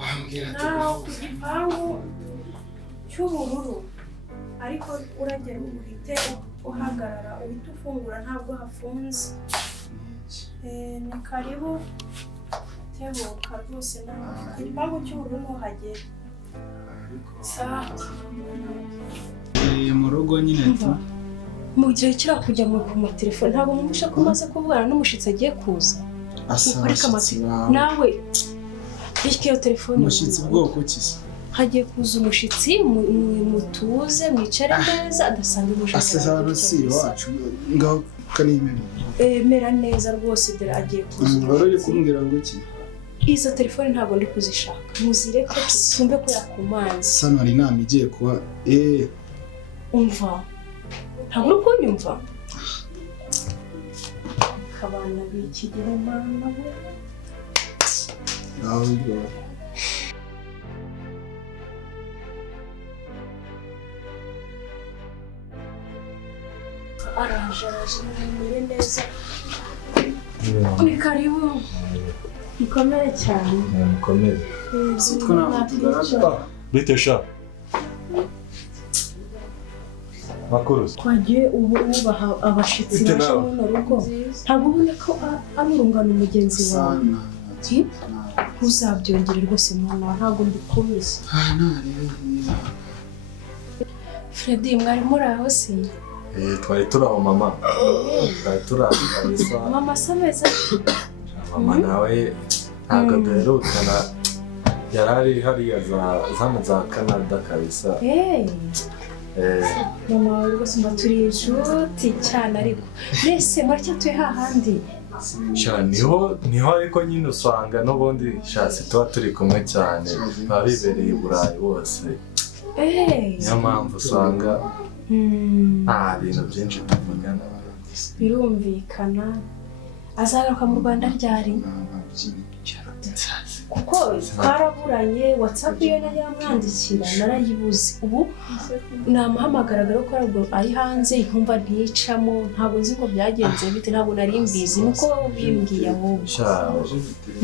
wambwira naho ku gipangu cy'ubururu ariko uragera uhite uhagarara uhita ufungura ntabwo hafunze. Ni karibu tebuka rwose nawe ku gipangu cy'ubururu ntuhagere. mu rugo nyine tu mu gihe kira kujya mu telefone ntabwo mumusha ko maze kuvugana n'umushitsi agiye kuza. Ukareka nawe iyo telefone umushitsi bwoko ki hagiye kuza umushitsi mutuze mwicare neza adasanga umushitsi asezerano si wacu ngaho kanimera mera neza rwose dore agiye kuza. Barore kumbwira ngo ki izo telefone ntabwo ndi kuzishaka muzireke tumve ko yakumanze. Sano ari nama igiye kuba umva ntabwo uri kunyumva kabana biki gihe mana we ahubwo araje muri neza. Ni karibu mukomere cyane. Mukomere sitwa n'abatugaragara bitesha makuruzi twagiye ubaha abashitsi baje mu rugo ntabwo ubona ko ari urungano mugenzi wawe uzabyongere rwose mwana ntabwo mbikubiza. Freddy mwari muri aho se? twari turaho mama twari turaho kabisa. Mama sameza mama nawe ntabwo duherukana yarari hariya za Canada kabisa. Mama wawe rwose turi inshuti cyane ariko mbese muracyatuye hahandi? niho ariko nyine usanga n'ubundi shasi tuba turi kumwe cyane baba bibereye i Burayi bose. Niyo mpamvu usanga nta bintu byinshi tuvugana. Birumvikana. Azagaruka mu Rwanda ryari? Kuko twaraburanye WhatsApp iyo yamwandikira narayibuze. Ubu namuhamagaraga ko ari hanze nkumva nticamo ntabwo nzi ko byagenze bite ntabwo nari mbizi nuko bimbwiye ahubwo.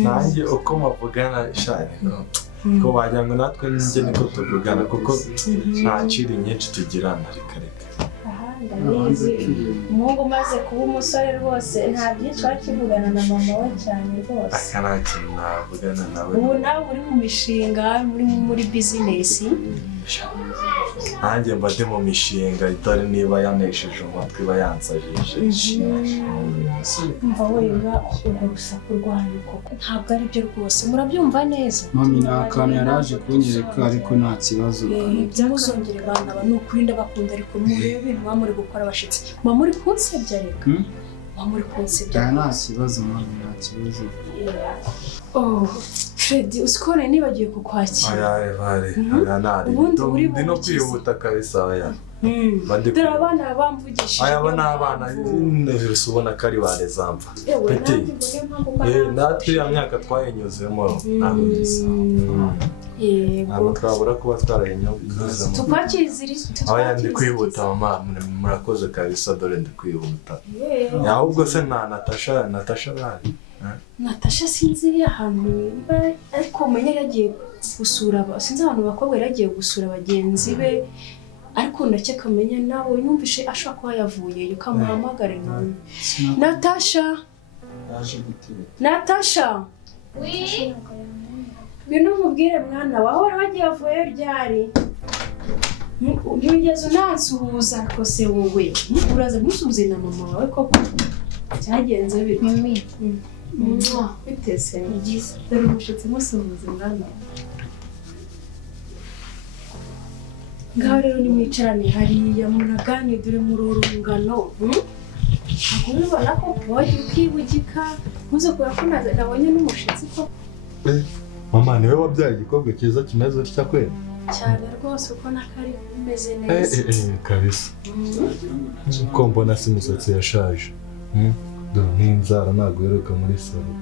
Nanjye uko mavugana shani ko wagira ngo natwe njye niko tuvugana kuko nta ciri nyinshi tugirana reka. Ndabizi umuhungu umaze kuba umusore rwose nta byinshi wakivugana na mama we cyane rwose. Nta kintu navugana nawe. Ubu nawe uri mu mishinga muri bizinesi? Nanjye mba ndi mu mishinga itari niba yanesheje umutwe iba yansajije. Mva wenda urwo rusaku rwanyu koko ntabwo ari byo rwose murabyumva neza. Mami nta kantu yaraje kunyereka ariko nta kibazo. Muzongere bana ni ukuri ndabakunda ariko murebe ibintu bamuri gukora abashitsi mama muri kunsebya reka mama muri kunsebya. Nta kibazo mami nta kibazo. Freddy usikone nibagiye kukwakira. Bari ndi no kwihuta kabisa aya. Dore abana bamvugisha. Aya bana abana ubona ko ari barezamva. Natwe ya myaka twayinyuzemo ntabwo bisa. Ntabwo twabura kuba twarayinyuzemo. Tukwakiziri aya ndi kwihuta mama murakoze kabisa dore ndi kwihuta. Ahubwo se na Natasha bari. Natasha sinzi ahantu ariko umenye yagiye gusura sinzi abantu bakobwa yagiye gusura bagenzi be ariko ndakeka amenye nawe yumvishe ashaka ko yavuye yukamuhamagare none. Natasha Natasha bino mubwire mwana wawe wagiye avuye ryari ntugeze unansuhuza ko se wowe uraza ntusubize na mama wawe koko cyagenze bite? Mami bitese byiza dore umushitsi musuhuza mwana. Ngaho rero nimwicarane hariya munagane dore muri urungano. Ntabwo ubibona ko wagiye ukibugika muze kubera ko nabonye n'umushitsi ko. Mama niwe wabyaye igikobwa cyiza kimeze utya kwera? Cyane rwose uko nakari bimeze neza. Kabisa. Ko mbona si imisatsi yashaje. Dore n'inzara ntabwo uheruka muri salo.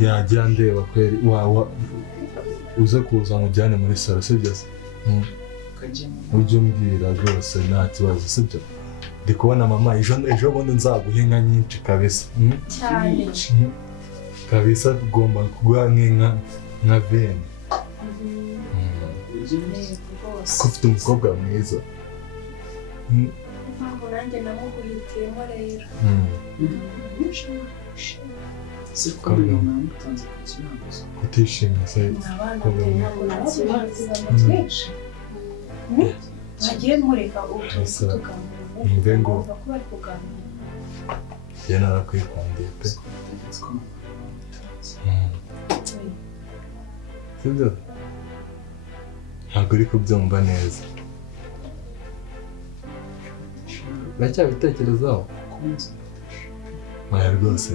Yajya ndeba kweri uze kuza mujyane muri salo sibyo se? Ujye umbwira rwose nta kibazo sibyo? ndi kubona mama ejo bundi nzaguha inka nyinshi kabisa cyane kabisa ugomba kuguha nk'inka nka veni ko ufite umukobwa mwiza mpamvu nanjye namuguhitiyemo rero utishimye se bagiye mureka mve ngo njye narakwikundiye pe sibyo ntabwo uri kubyumva neza uracyabitekerezaho oya rwose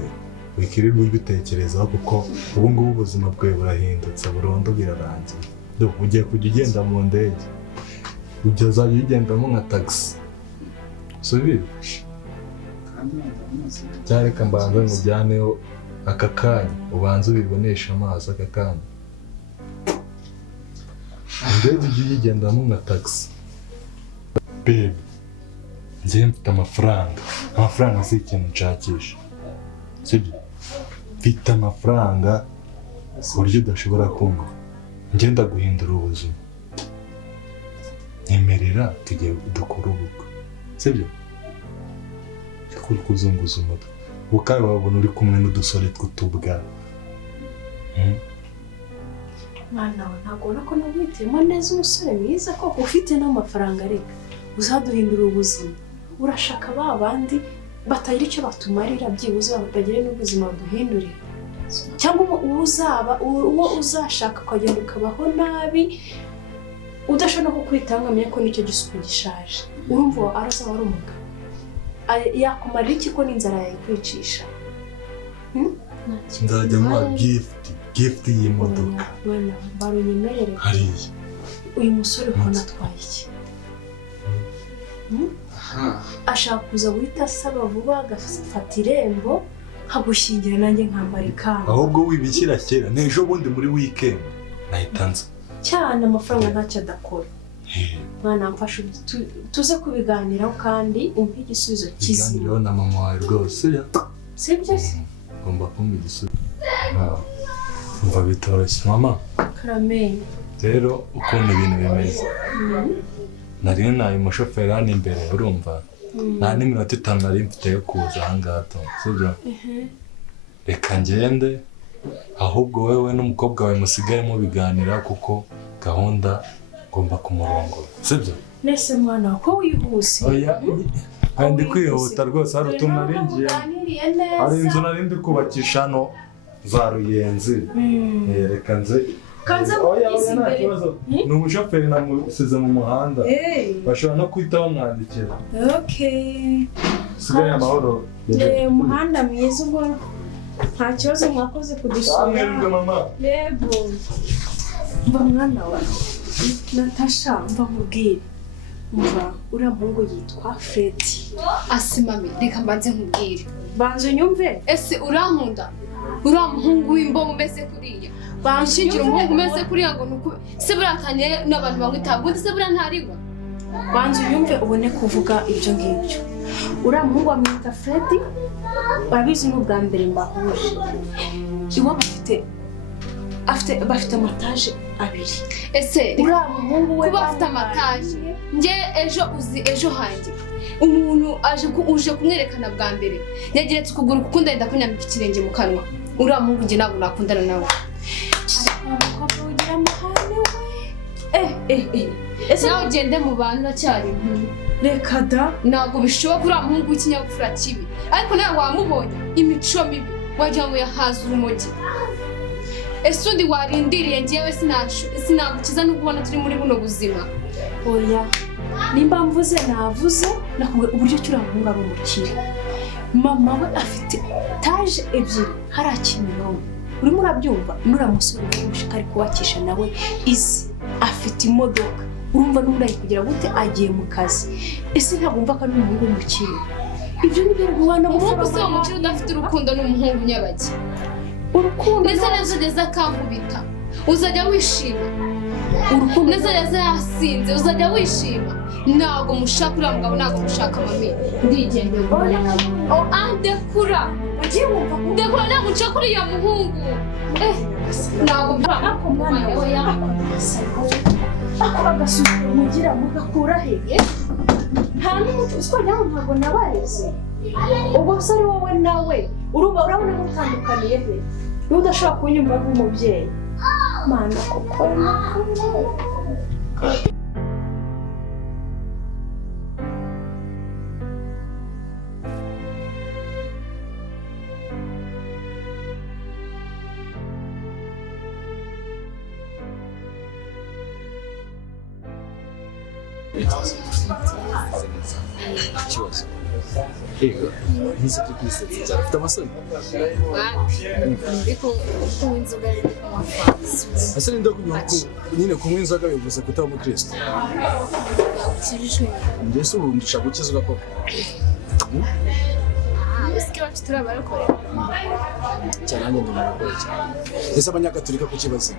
wikirirwa ubitekerezaho kuko ubu ngubu ubuzima bwawe burahindutse burundu birarangiye ugiye kujya ugenda mu ndege uzajya uyigendamo nka tagisi subira cyangwa reka mbanza nkujyaneho aka kanya ubanza ubibonesha amaso aka kanya indege ujya uyigendamo nka tagisi bebe njyewe mfite amafaranga si ikintu nshakisha sibyo mfite amafaranga ku buryo udashobora kumva ngenda guhindura ubuzima nyemerera tujye dukora ubukwe sibyo kuri kuzunguza umutwe ukaba wabona uri kumwe n'udusore tw'utubwa mwana we ntabwo ubona ko nagwitiyemo neza umusore mwiza koko ufite n'amafaranga reka uzaduhindura ubuzima urashaka ba bandi batagira icyo batumarira byibuze batagire n'ubuzima buduhindurira cyangwa uwo uzashaka ukagenda ukabaho nabi udashobora kukwitangamiye ko nicyo gisuku gishaje urumva arasaba ari umugabo yakumarira iki ko n'inzara yayikwicisha nzajya muha gift y'imodoka barunyemerere hariya uyu musore ukabona atwaye iki ashaka kuza guhita asaba vuba agafata irembo nkagushyingira nanjye nkambara ikamba ahubwo wibishyira kera n'ejo bundi muri weekend nahita nza cyane amafaranga ntacyo adakora mwana mfasha tuze kubiganiraho kandi umpe igisubizo kizima biganiraho na mama wawe rwose sibyo ugomba kumva igisubizo umva bitoroshye mama karamenye rero ukuntu ibintu bimeze nari nayo umushoferi hano imbere urumva nta n'iminota 5 nari mfite yo kuza ahangaha sibyo reka ngende ahubwo wewe n'umukobwa wawe musigare mubiganira kuko gahunda ngomba kumurongora sibyo nese mwana ko wihuse oya kandi kwihuta rwose hari utuntu naringiye hari inzu narindi kubakisha hano za Ruyenzi reka nze oya nta kibazo ni umushoferi namusize mu muhanda bashobora no kwita bamwandikira sigaye amahoro umuhanda mwiza ubwo nta kibazo mwakoze kudusura yego mba mwana wawe Natasha mba nkubwire umva uriya muhungu yitwa Fred asimami reka mbanze nkubwire banze unyumve ese urankunda uriya muhungu w'imbobo umeze kuriya banshingira umuhungu umeze kuriya ngo nuko se buratanye n'abantu bamwita ubundi se bura ntarigwa banze unyumve ubone kuvuga ibyo ngibyo uriya muhungu amwita Fred barabizi n'ubwa mbere mbahuje iwabo bafite amataje abiri ese uriya muhungu we kuba afite amataje nge ejo hanjye umuntu uje kumwerekana bwa mbere yageretse ukuguru kuko ndenda kunyambika ikirenge mu kanwa uriya muhungu nge ntabwo nakundana nawe umukobwa ugira amahane we ese nawe ugende mu bantu uracyari inkumi reka da ntabwo bishoboka uriya muhungu w'ikinyabupfura kibi ariko nawe wamubonye imico mibi wagira ngo yahaze urumogi ese undi warindiriye ngewe sinagukiza no kubona turi muri buno buzima oya nimba mvuze navuze nakubwe uburyo cyura muhungu ari umukire mama we afite taje ebyiri hari Kimironko urimo urabyumva nura musore w'umushika ari kubakisha nawe izi afite imodoka urumva n'umurayi kugira gute agiye mu kazi ese ntabwo umva ko ari umuhungu w'umukire ibyo ni byo rwanda umuhungu se umukire udafite urukundo n'umuhungu nyabaki urukundo ndetse neza akambubita uzajya wishima urukundo nazajya zasinze uzajya wishima ntabwo mushaka uriya mugabo ntabwo mushaka mami ndigendeye ndekura ndekura ntabwo nshaka uriya muhungu ntabwo ako mwana we ako agasuzuguro mugira mugakura he nta n'umuco usibye aho ntabwo nabareze ubwo se ari wowe nawe urabona mutandukaniye he niba udashobora kunyumva nk'umubyeyi mana koko ikibazo yego nzi ko kwisetsa cyane ufite amasoni ariko kunywa inzoga ari kunywa asa n'inda nyine kunywa inzoga bivuze kutaba umukristo ukijijwe mbese ubu ndusha gukizwa koko usike iwacu turi abarokore cyane nanjye ndi umurokore cyane ese abanyagatolika ku kibazo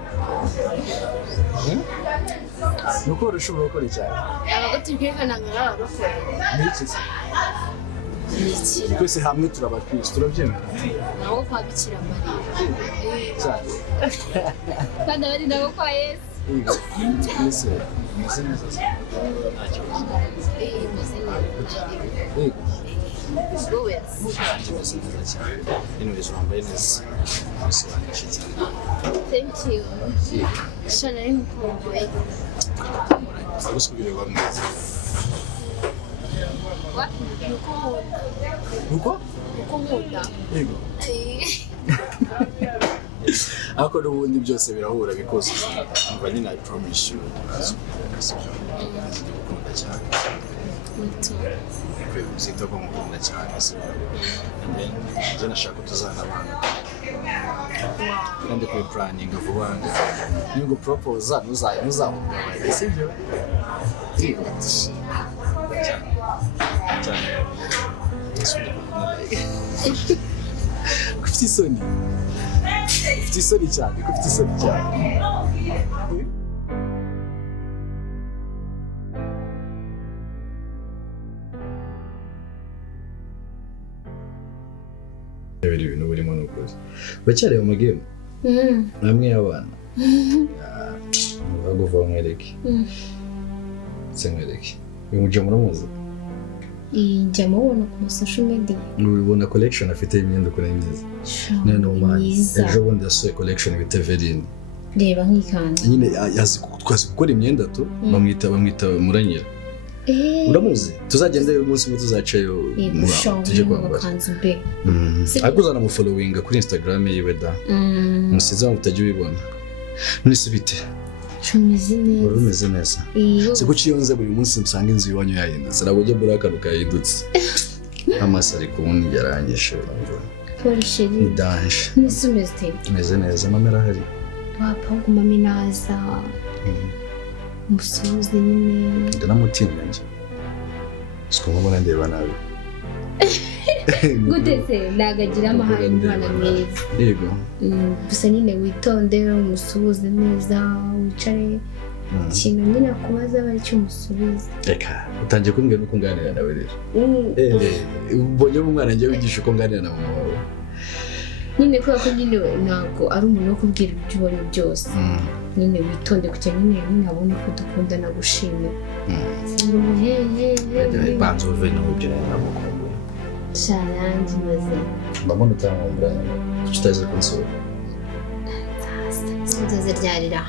ni uko barusha uburokore cyane abagatolika ntabwo ari abarokore ni iki se twese hamwe turabakristo turabyemera nabo kwa Bikira Mariya cyane kandi abandi nabo kwa Yesu mbese meze neza nta kibazo meze neza wowe meze neza cyane anyways wambaye neza bisobanutse cyane thank you shana ari mukomeye usubire bameze nuko nkunda yego ariko n'ubundi byose birahura bikoze umva nyine I promise you ndagukunda cyane uzita ko mukunda cyane njye nashaka tuzanabana kandi kuri planning vuba niba propose ntuzahungabane sibyo cyane ufite isoni cyane ufite isoni cyane ibintu burimo n'ukuri bacyareba amagame namwe y'abana baguva nkwereke se nkwereke uyu mujya muramuzi njya mubona ku social media ubona collection afite y'imyenda ukora myiza none ejo bundi yasohoye collection bita Verine reba nk'ikanzu nyine yazi gukora imyenda tu bamwita Muranyira uramuzi tuzagenda uyu munsi ngo tuzacayo tujye kwambara kanzu be ariko uzana mu following kuri Instagram yiwe da musiza mutajya ubibona nise bite umeze neza siko ciyonze buri munsi nsanga inzu iwanyu yahindutse nabwo ujye burakaruka yahindutse amaso ari kubundi yarangije polisheri ni danje meze neza mama arahari papa gumami naza musuhuze nyine ndanamutinda njye siko mubona ndeba nabi gutese nagagira amahane umwana mwiza yego gusa nyine witonde umusuhuze neza wicare ikintu nyine akubaza bari cyo umusubiza reka utangiye kumbwira uko nganira nawe rero mbonye umwana njye wigisha uko nganira na mama wawe nyine kubera ko nyine ntabwo ari umuntu wo kubwira ibyo ubonye byose nyine witonde kugira nyine nkabone ko dukundana gushimira banza uve nawe ibyo namukumbuye sharangi maze mbona utankumbura tutazi kunsura sinzaze ryarira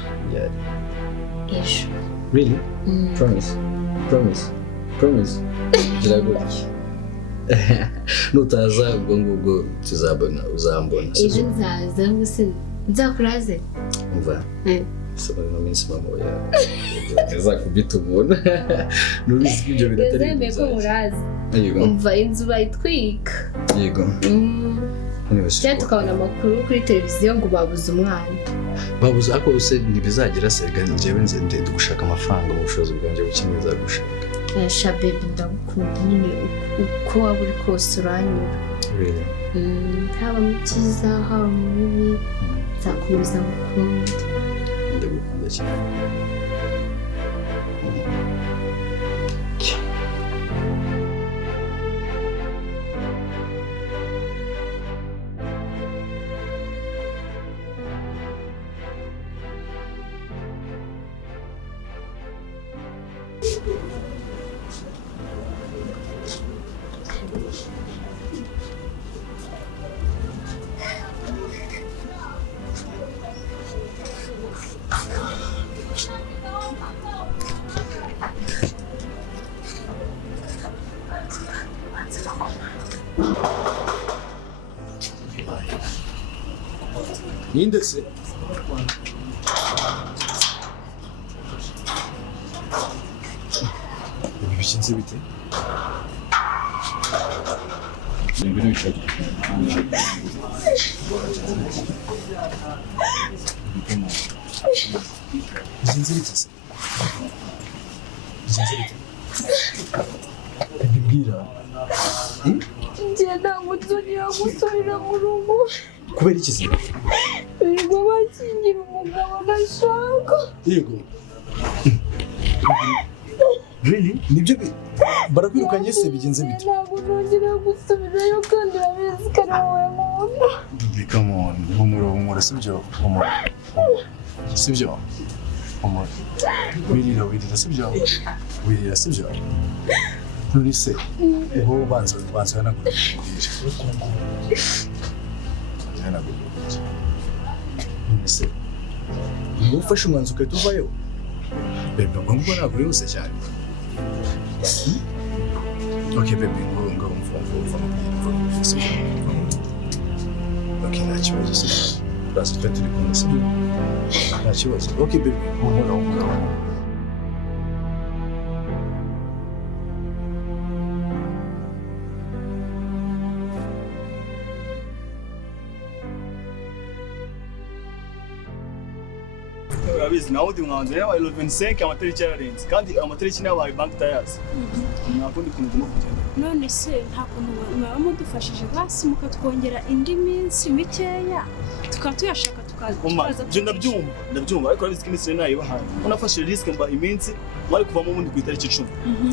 ejo really promise gira gutya nutaza ubwo ngubwo tuzabona uzambona ejo nzaza gusa nzakuraze umva saba no minsi mama ya zakubita ubona nubizi ko ibyo biratari yazemeye ko murazi umva inzu bayitwika yego cyane tukabona amakuru kuri televiziyo ngo babuze umwana babuze ako bose ntibizagira serga njyewe nzende gushaka amafaranga mu bushobozi bwanjye bukemuza gushaka shabebi ndagukunda nyine uko waba uri kose uranyura haba mu cyiza haba mu bibi nzakomeza gukunda ndagukunda cyane Ninde se? Ibi bikinze bite? Ngwino wicara. Bikinze bite se? Bikinze bite? Bibwira. Njye ntabwo nzongera gusubira mu rugo. Kubera iki se? Birirwa bakingira umugabo ntashaka. Yego. Really? Nibyo barakwirukanye se bigenze bite? Ntabwo nongera gusubirayo kandi urabizi ko ari wowe muntu. Come on, humura sibyo? Humura. Sibyo? Humura. Wirira sibyo? Wirira sibyo? None se uwo banza yanagura. None se niba ufashe umwanzuro ugahita uvayo bebe ubwo ngubwo ntabwo wihuse cyane. Ok bebe ngo umva sibyo? Ok nta kibazo sibyo? Uraza twe turi kumwe sibyo? Nta kibazo. Ok bebe humura. Urabizi nawe undi mwanzuro yabaye 25 amatariki yararenze kandi amatariki nabaye bank tayazi. Nakundi kuntu ndimo kugenda. None se nta kuntu mwaba mudufashije basi mukatwongera indi minsi mikeya tukaba tuyashaka tukaza. Je ndabyumva ariko urabizi ko iminsi nayibahaye. Unafashe risk mba iminsi mwari kuvamo ubundi ku itariki 10.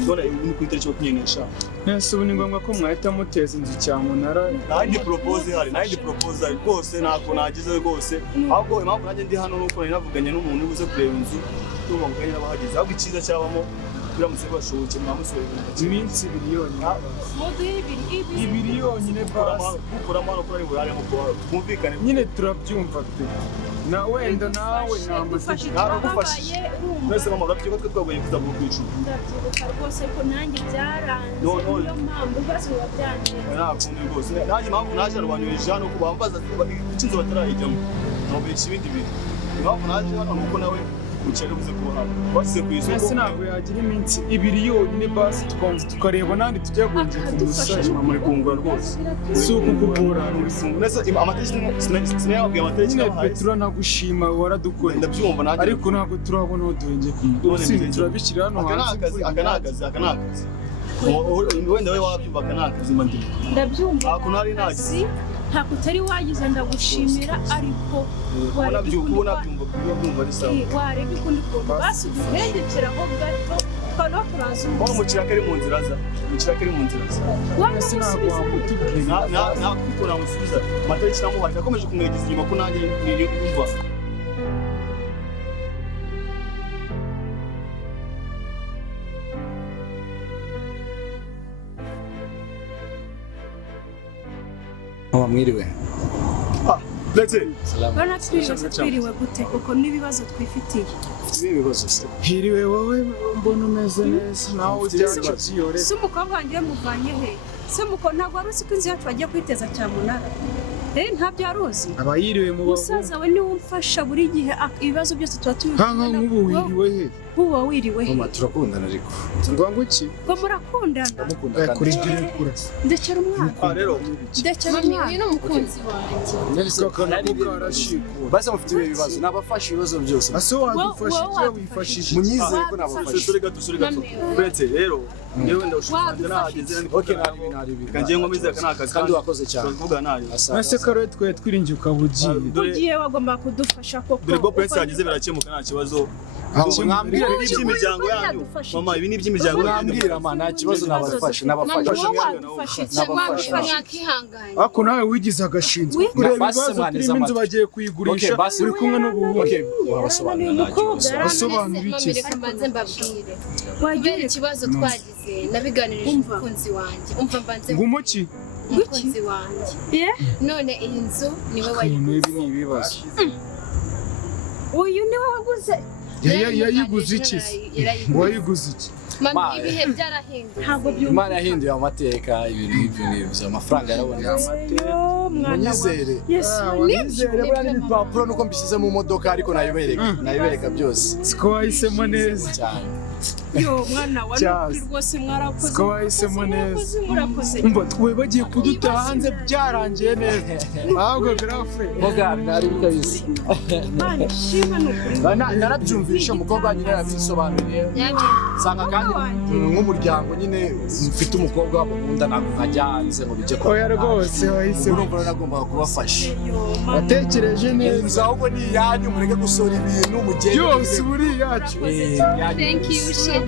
Dore ubundi ku itariki 25. Nese ubu ni ngombwa ko mwahita muteza inzu cyamunara. Nandi proposal rwose ntako nagize rwose. Ahubwo impamvu nanjye ndi hano nuko navuganye n'umuntu ubuze kureba inzu tuba muganye n'abahageze. Ahubwo icyiza cyabamo biramutse bashoboke mwamusore Iminsi 2 yonyine. Modo Ibiri yonyine basi. Gukuramo hano kuri burare mu kumvikane. Nyine turabyumva pe. Na wenda nawe Dufashe naragufashije. Mwese mama urabyuka ko twagoye kuzabura kwicuma. ndabyibuka rwose ko nanjye byaranze No. niyo mpamvu rwose biba byanjye. Nakundi rwose. Nanjye impamvu naje arwanyurije hano ko bambaza ikinzo batarayijyamo. Nobesha ibindi bintu. Impamvu naje hano nuko nawe ukere buze kuba hano. Wasize ku isoko. Nese ntabwo yagira iminsi 2 yonyine basi tukareba nandi tujya kongera kumusaje muri kungura rwose. si ukukugora. Nese amatariki sinayabwiye amatariki Nyine nabahaye. Petro nagushima waradukoreye. Ndabyumva nanjye. Ariko ntabwo turabona aho duhengeye kumutsinda turabishyira hano hanze. Akanakazi. Wenda we wabyumva akanakazi mba ndimo. Ndabyumva Ako nari nagize. ntabwo utari wagize ndagushimira ariko Unabyumva ari sawa. wareba ukundi kuntu basi duhendekera aho gato tukaba turaza Mbona umukiraka ari mu nzira za. Nese ntabwo wamutubwira. Nakuko namusubiza amatariki namuhaye nakomeje kumwegeza inyuma ko nanjye niyumva. Mama mwiriwe. Ndetse bana twiriwe gute kuko n'ibibazo twifitiye. Ibibazo se. Hiriwe wowe mbona umeze neza nawe ujyaje byiyore. Se umukobwa wanjye muvanye he? Se muko ntabwo wari uzi ko inzu yacu bagiye kwiteza cyamunara. Ntabyo yaruzi. Abayiriwe mu musaza we niwe umfasha buri gihe ibibazo byose tuba tubibona. Nk'ubu wiriwe he? Uba wiriwe he? Mama turakundana ariko. Ngo nguki? Ngo murakundana. Kuri dire kurasa. Ndekera umwana. rero Ndekera umwana. Mami n'umukunzi wanjye. Nese karashikura. Basa mufite ibibazo nabafasha ibibazo byose. Aso wadufashije wifashije. Munyizeye ko nabafasha. Suri gato. Uretse rero yewe ndashaka nahageze. Okay nari kangiye ngomeze akanakazi kandi wakoze cyane. Tuvuga nari. Nese karo twe twiringiye ukabugiye ugiye wagomba kudufasha koko dore ko prince yagize birakemuka nta kibazo mwambwira ibi by'imiryango yanyu mama ibi ni iby'imiryango mwambwira ma nta kibazo nabafashe ako nawe wigize agashinzwe kureba ibibazo turimo inzu bagiye kuyigurisha uri kumwe n'ubuhungu basobanura iki reka mbanze mbabwire kubera ikibazo twagize nabiganirije umukunzi wanjye umva mbanze ngumuki umukunzi wanjye none iyi nzu niwe ibi ni ibibazo uyu niwe waguze yayiguze iki wayiguze iki mama ibihe byarahindutse Imana yahinduye amateka ibintu nk'ibyo n'ibyo amafaranga yarabonetse munyizere munyizere buriya n'ibipapuro nuko mbishyize mu modoka ariko nayibereka byose siko wahisemo neza cyane yo mwana wa nukuri rwose mwarakoze siko wahisemo neza umva twe bagiye kuduta hanze byarangiye neza ahubwo grafre boga nari bikabise narabyumvishe umukobwa nyine yabisobanuriye sanga kandi nk'umuryango nyine mfite umukobwa w'abakunda ntabwo nkajya hanze ngo bijye kwa oya rwose wahisemo urumva nagombaga kubafasha watekereje neza ahubwo ni iyanyu mureke gusora ibintu mugende yose buri yacu thank you sheri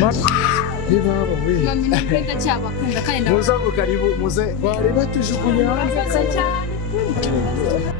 mami nakunda cyabakunda kandi muze karibu muze bari batujugunye hanze cyane